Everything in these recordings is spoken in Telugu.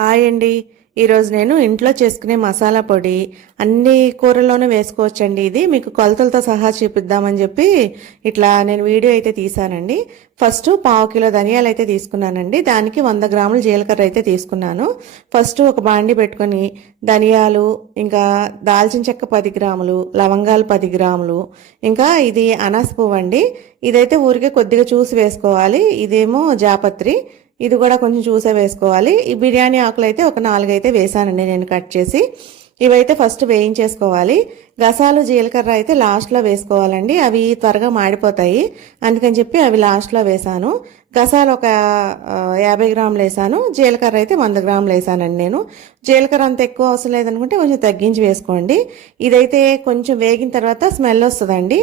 హాయ్ అండి. ఈరోజు నేను ఇంట్లో చేసుకునే మసాలా పొడి అన్ని కూరల్లోనూ వేసుకోవచ్చండి ఇది. మీకు కొలతలతో సహా చూపిద్దామని చెప్పి ఇట్లా నేను వీడియో అయితే తీసానండి ఫస్ట్ పావు కిలో ధనియాలు అయితే తీసుకున్నానండి. దానికి వంద గ్రాములు జీలకర్ర అయితే తీసుకున్నాను. ఫస్ట్ ఒక బాండి పెట్టుకొని ధనియాలు ఇంకా దాల్చిన చెక్క పది గ్రాములు లవంగాలు పది గ్రాములు ఇంకా ఇది అనాస పువ్వు అండి ఇదైతే ఊరికే కొద్దిగా చూసి వేసుకోవాలి. ఇదేమో జాపత్రి. ఇది కూడా కొంచెం చూసే వేసుకోవాలి. ఈ బిర్యానీ ఆకులు అయితే ఒక నాలుగు అయితే వేసానండి నేను కట్ చేసి. ఇవైతే ఫస్ట్ వేయించేసుకోవాలి. గసాలు జీలకర్ర అయితే లాస్ట్లో వేసుకోవాలండి. అవి త్వరగా మాడిపోతాయి. అందుకని చెప్పి అవి లాస్ట్లో వేసాను. గసాలు ఒక యాభై గ్రాములు వేసాను. జీలకర్ర అయితే వంద గ్రాములు వేసానండి నేను. జీలకర్ర అంత ఎక్కువ అవసరం లేదనుకుంటే కొంచెం తగ్గించి వేసుకోండి. ఇదైతే కొంచెం వేగిన తర్వాత స్మెల్ వస్తుందండి.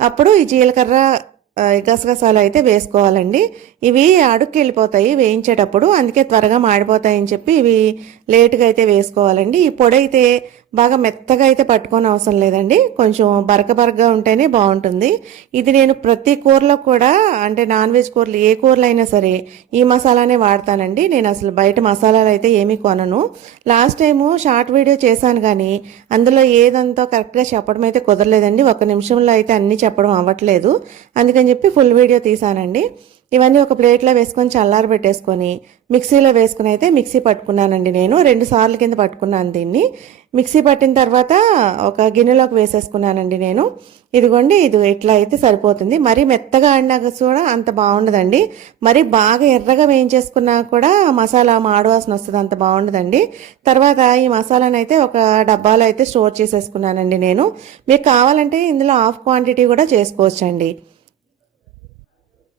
అప్పుడు ఈ జీలకర్ర గసగసాలు అయితే వేసుకోవాలండి. ఇవి అడుక్కి వెళ్ళిపోతాయి వేయించేటప్పుడు. అందుకే త్వరగా మాడిపోతాయని చెప్పి ఇవి లేటుగా అయితే వేసుకోవాలండి. ఈ పొడి అయితే బాగా మెత్తగా అయితే పట్టుకోని అవసరం లేదండి. కొంచెం బరక బరకగా ఉంటేనే బాగుంటుంది. ఇది నేను ప్రతి కూరలో కూడా అంటే నాన్ వెజ్ కూరలు ఏ కూరలు అయినా సరే ఈ మసాలానే వాడతానండి. నేను అసలు బయట మసాలాలు అయితే ఏమీ కొనను. లాస్ట్ టైము షార్ట్ వీడియో చేశాను కానీ అందులో ఏదంతా కరెక్ట్గా చెప్పడం అయితే కుదరలేదండి. ఒక నిమిషంలో అయితే అన్నీ చెప్పడం అవ్వట్లేదు. అందుకని చెప్పి ఫుల్ వీడియో తీసానండి ఇవన్నీ ఒక ప్లేట్లో వేసుకొని చల్లారి పెట్టేసుకొని మిక్సీలో వేసుకుని అయితే మిక్సీ పట్టుకున్నానండి నేను. రెండు సార్లు కింద పట్టుకున్నాను దీన్ని. మిక్సీ పట్టిన తర్వాత ఒక గిన్నెలోకి వేసేసుకున్నానండి నేను. ఇదిగోండి ఇది ఇట్లా అయితే సరిపోతుంది. మరి మెత్తగా ఆడినాక కూడా అంత బాగుండదండి. మరి బాగా ఎర్రగా వేయించేసుకున్నా కూడా మసాలా మాడవాసన వస్తుంది అంత బాగుండదండి. తర్వాత ఈ మసాలాను అయితే ఒక డబ్బాలో అయితే స్టోర్ చేసేసుకున్నానండి నేను. మీకు కావాలంటే ఇందులో హాఫ్ క్వాంటిటీ కూడా చేసుకోవచ్చండి.